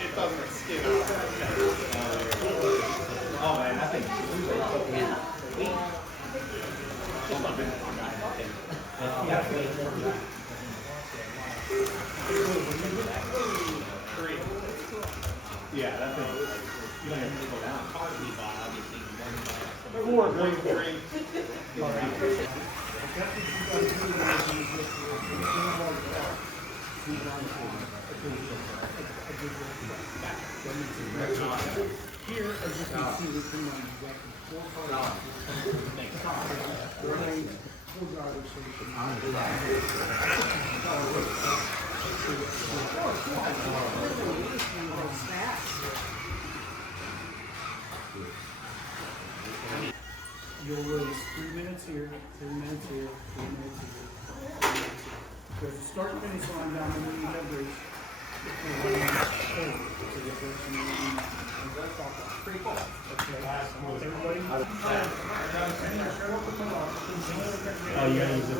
It doesn't skin out. Oh man, I think yeah, that's it. You don't have to go down. More green. Here, as you can see, we can run exactly 4 cars. 4 lanes, 4 drivers, so we can You'll race 3 minutes here, 3 minutes here, 3 minutes here. There's a start and finish line down there when you have race. Pretty cool. Everybody? Oh, you gotta use it.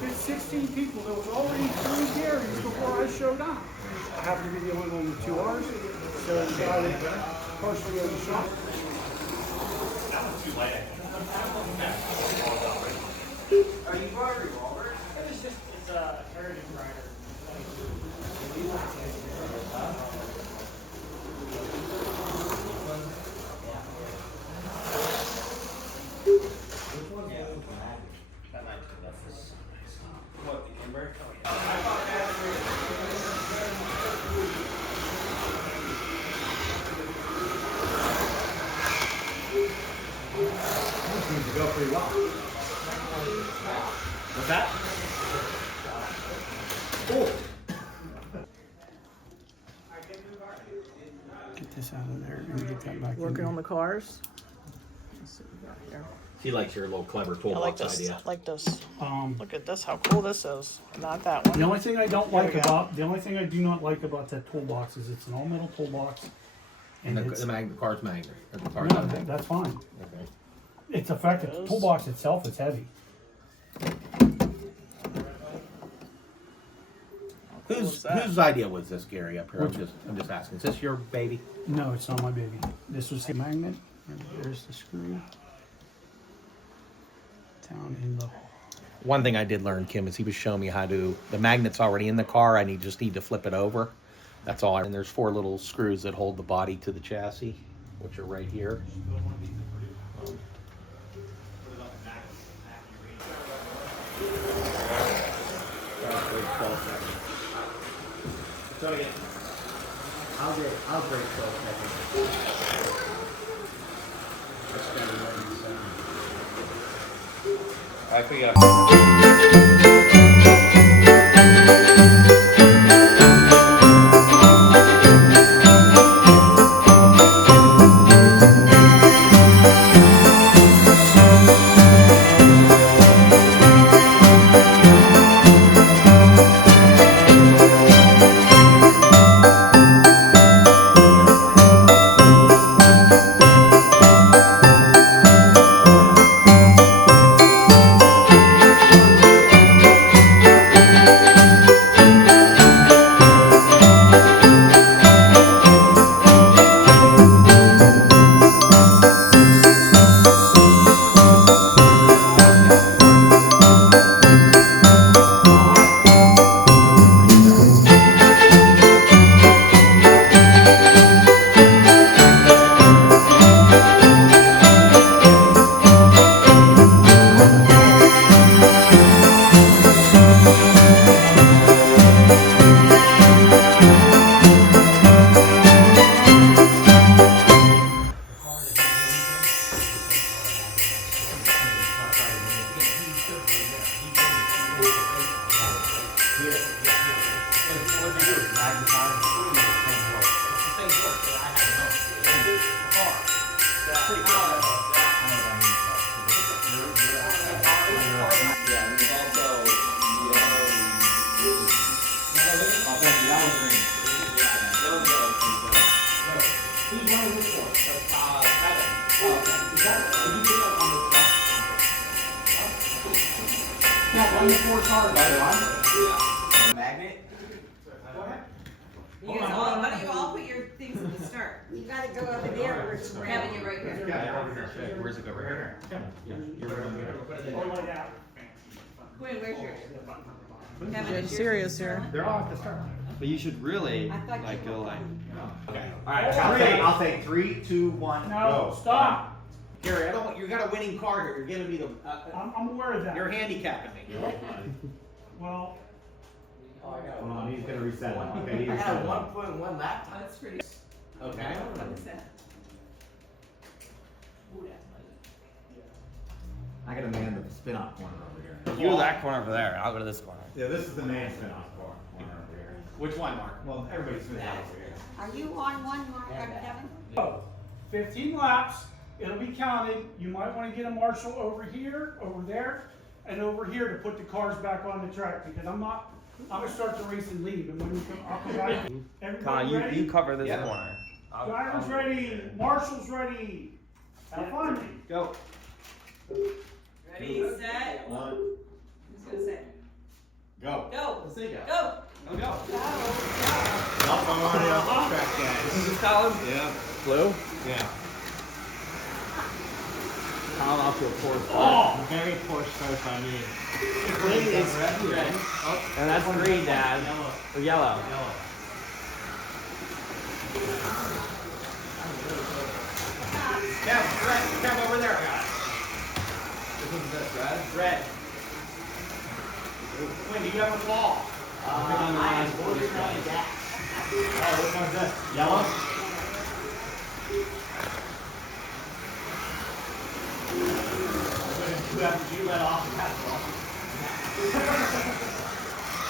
There's 16 people. There was already 3 carries before I showed up. I happened to be the only one with 2 R's. So the guy that partially overshot. That was too light. Are you brought a revolver? It's a heritage rider. What, the Amber? Seems to go pretty well. What's that? Oh. Get this out of there and get that back Working on the cars. Let's see what we got here. He likes your little clever I like toolbox this. idea. Like this. in. Look at this. How cool this is. Not that The one. only thing I don't There like we go. about, the only thing I do not like about that toolbox is it's an all metal toolbox. And And it's, the car's magnet. Or the car's no, not magnet. that's fine. Okay. It's the fact that the toolbox itself is heavy. Whose idea was this, Gary? Up here, I'm just asking. Is this your baby? No, it's not my baby. This was the magnet. And there's the screw. Down in the. One thing I did learn, Kim, is he was showing me how to. The magnet's already in the car. I just need to flip it over. That's all. And there's 4 little screws that hold the body to the chassis, which are right here. I'll break 12 seconds. That's gotta be right. I figure. Yeah, run the 4 cars by the line. Magnet? You guys all, why don't you all put your things at the start? You gotta go over there where it's Kevin, red. you're right here. Where's it go? Right here. Yeah, you're right here. Quinn, where's yours? Kevin, Getting is yours? serious here. They're all at the start. But you should really, I thought like, you go were- like. Okay. All right, I'll say 3, 2, 1, No, stop. Gary, I don't want, you got a winning car here. You're giving me the, I'm aware of that. you're handicapping me. Well, Hold on, he's gonna reset it. Okay, he I reset had it. 1.1 lap Oh, time. that's pretty. Okay. What is that? I gotta man the spin-off corner over here. You go that corner over there. I'll go to this corner. Yeah, this is the man spin-off corner over here. Which one, Mark? Well, everybody spins out over here. Are you on one, Mark, Kevin? oh, 15 laps, it'll be counted. You might wanna get a marshal over here, over there, and over here to put the cars back on the track, because I'm gonna start the race and leave, and when we come, I'll come back. Everybody ready? You cover this Yeah. corner. Driver's ready, marshal's ready. Have fun. Go. Ready, set, One, who's gonna say? go. Go, Let's take it. go. Go, go. Up, I'm already off the track, guys. This is Colin? Yeah. Blue? Yeah. Colin off to a poor start. Oh! Very poor start by me. Green is red. And that's green, Dad. Or yellow. Kev, over there. This one's this red? Red. Quinn, do you have a ball? I am working on that. Oh, which one's this? Yellow? You let off the fastball.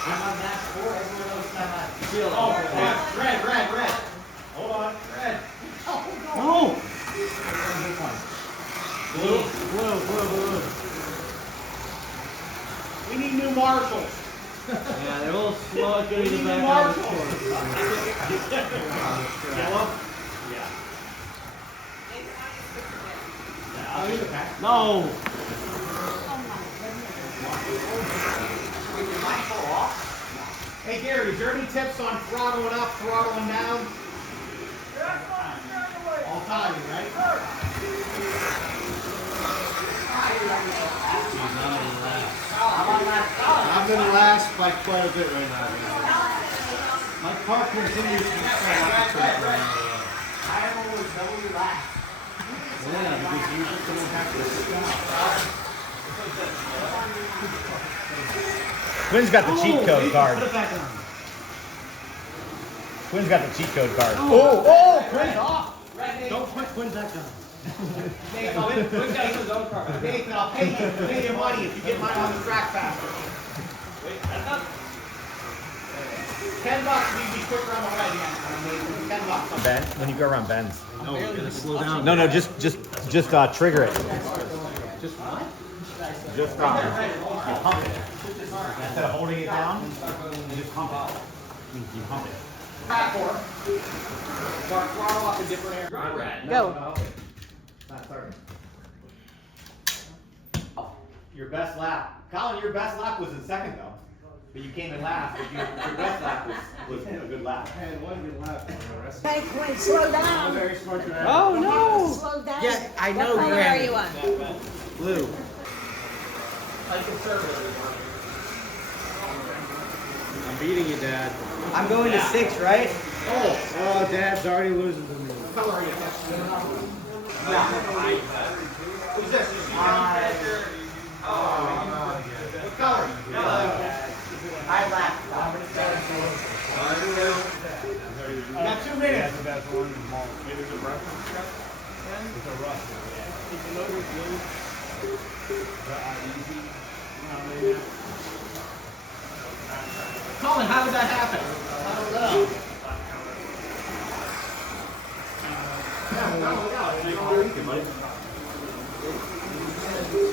I'm on that 4, everyone else I'm on. Feel Oh, it. red. Hold on. Red. No! Blue. Blue. We need new marshals. Yeah, they're a little slow at We getting need the new back out of the marshals. corner. Yellow? Yeah. I'll use the pack. No! Hey Gary, is there any tips on throttling up, throttling down? All time, right? I'm in last by quite a bit right now. My car continues to stall off the track right now. I am always double last. Yeah, because you just don't have to stop. Quinn's got the cheat code card. Put it back on. Quinn's got the cheat code card. Oh, Quinn's off. Don't put Quinn back on. Nathan, I'll pay you money if you get mine on the track faster. $10 to be quicker on the right hand. $10. Ben, when you go around bends. No, you're gonna slow down. No, just trigger it. Just what? Just pump it. Instead of holding it down, you just pump it. You pump it. Start throttle up a different area. Go. Not starting. Your best lap. Colin, your best lap was in second though. But you came in last. But your best lap was a good lap. I had one good lap. Hey, Quinn, slow down. Very smart driver. Oh, no. Slow down. Yeah, I know, What color Greg. are you on? Blue. I'm beating you, Dad. I'm going to 6, right? Oh, Dad's already losing to me. What color are you? Who's this? What color? I laughed. You got 2 minutes. Colin, how did that happen?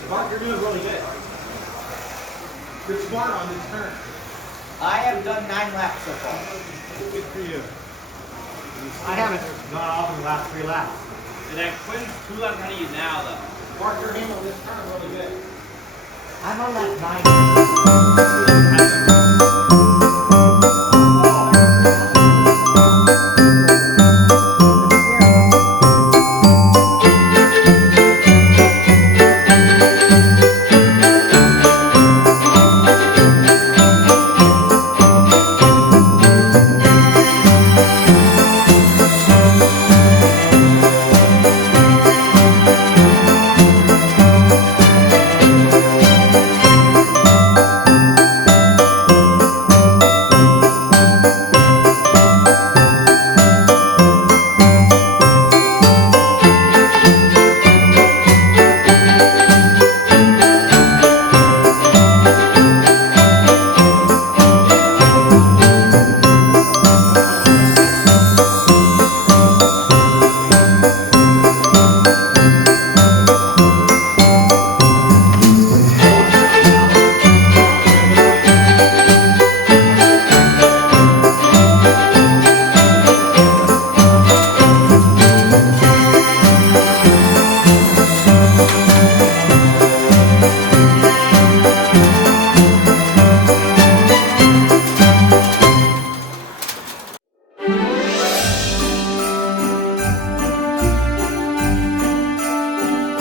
Mark, you're doing really good. You're smart on this turn. I have done 9 laps so far. Good for you. I haven't gone off in the last 3 laps. And then Quinn's 2 laps ahead of you now, though. Mark your handle this turn really good. I'm on that 9.